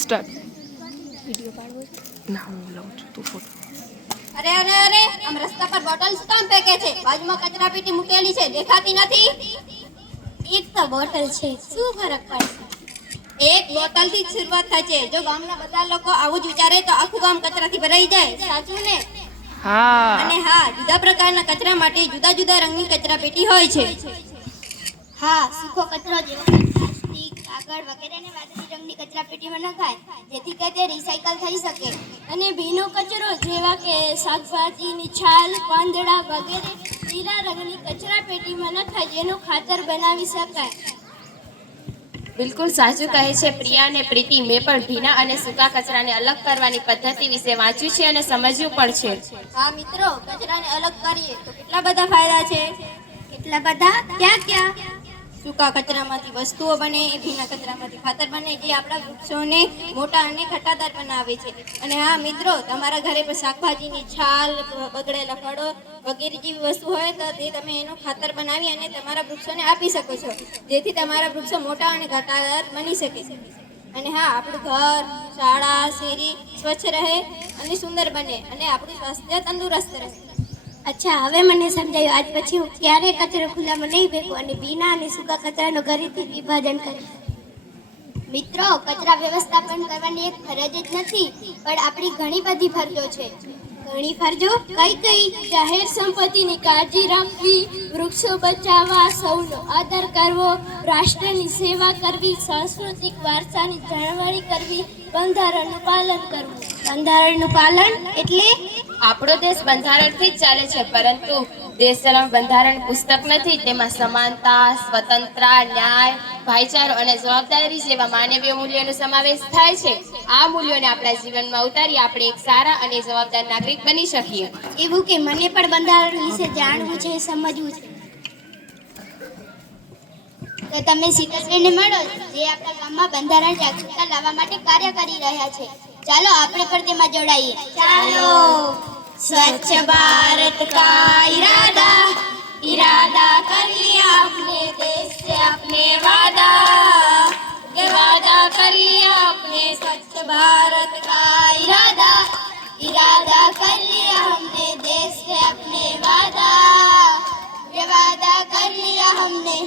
Start. Video પાડવો ના, હું લઉં છું, તું ફોટો. અરે અરે અરે, આમ રસ્તા પર બોટલ શું કામ ફેંકે છે? બાજુમાં કચરા પેટી મૂકેલી છે, દેખાતી નથી? એક તો બોટલ છે, શું ફરક પડશે? એક બોટલ થી જ શરૂઆત થાય છે. જો ગામના બધા લોકો આવું જ વિચારે તો આખું ગામ કચરાથી ભરાઈ જાય. સાચું ને? હા. અને હા, જુદા પ્રકારના કચરા માટે જુદા જુદા રંગની કચરા પેટી હોય છે. હા, સૂકો કચરો જેવો કે પ્લાસ્ટિક, કાગળ વગેરેને વાદળી રંગની કચરા પેટીમાં નખાય, જેથી કે તે રિસાયકલ થઈ શકે. અને ભીનો કચરો જેવા કે શાકભાજીની છાલ, પાંદડા વગેરે લીલા રંગની કચરા પેટીમાં નખાય, જેનું ખાતર બનાવી શકાય. બિલકુલ સાચું કહે છે પ્રિયા અને પ્રીતિ. મેં પણ ભીના અને સૂકા કચરાને અલગ કરવાની પદ્ધતિ વિશે વાંચ્યું છે અને સમજ્યું પણ છે. હા મિત્રો, કચરાને અલગ કરીએ તો કેટલા બધા ફાયદા છે. કેટલા બધા? ક્યાં ક્યાં? સૂકા કચરામાંથી વસ્તુઓ બને, ભીના કચરામાંથી ખાતર બને, જે આપણા વૃક્ષોને મોટા અને ઘટાદાર બનાવે છે. અને હા મિત્રો, તમારા ઘરે પણ શાકભાજીની છાલ, બગડેલા ફળો વગેરે જેવી વસ્તુ હોય તો તે તમે એનું ખાતર બનાવી અને તમારા વૃક્ષોને આપી શકો છો, જેથી તમારા વૃક્ષો મોટા અને ઘટાદાર બની શકે. અને હા, આપણું ઘર, શાળા, શેરી સ્વચ્છ રહે અને સુંદર બને અને આપણું સ્વાસ્થ્ય તંદુરસ્ત રહે. અચ્છા, હવે મને સમજાયું. આજ પછી હું ક્યારેય કચરો ખુલ્લામાં નહીં ફેંકું અને ભીના અને સૂકા કચરાનું ઘરેથી વિભાજન કરીશ. મિત્રો, કચરા વ્યવસ્થાપન કરવાની એક ફરજ જ નથી, પણ આપણી ઘણી બધી ફરજો છે. ઘણી ફરજો? કઈ કઈ? જાહેર સંપત્તિની કાળજી રાખવી, વૃક્ષો બચાવવા, સૌનો આદર કરવો, રાષ્ટ્રની સેવા કરવી, સાંસ્કૃતિક વારસાની જાળવણી કરવી, બંધારણનું પાલન કરવું. બંધારણનું પાલન એટલે? આપણો દેશ બંધારણથી જ ચાલે છે, પરંતુ દેશનું બંધારણ પુસ્તક નથી. તેમાં સમાનતા, સ્વતંત્રતા, ન્યાય, ભાઈચારો અને જવાબદારી જેવા માનવીય મૂલ્યોનો સમાવેશ થાય છે. આ મૂલ્યોને આપણા જીવનમાં ઉતારી આપણે એક સારા અને જવાબદાર નાગરિક બની શકીએ. એવું કે મને પણ બંધારણ વિશે જાણવું છે, સમજવું છે. તો તમે સીતાબેનને મળો, જે આપણા ગામમાં બંધારણ જાગૃતતા લાવવા માટે કાર્ય કરી રહ્યા છે. ચાલો આપણે પણ તેમાં જોડાઈએ. ચાલો. स्वच्छ भारत का इरादा कर लिया अपने देश से अपने वादा कर लिया अपने स्वच्छ भारत का इरादा कर लिया हमने देश से अपने वादा कर लिया हमने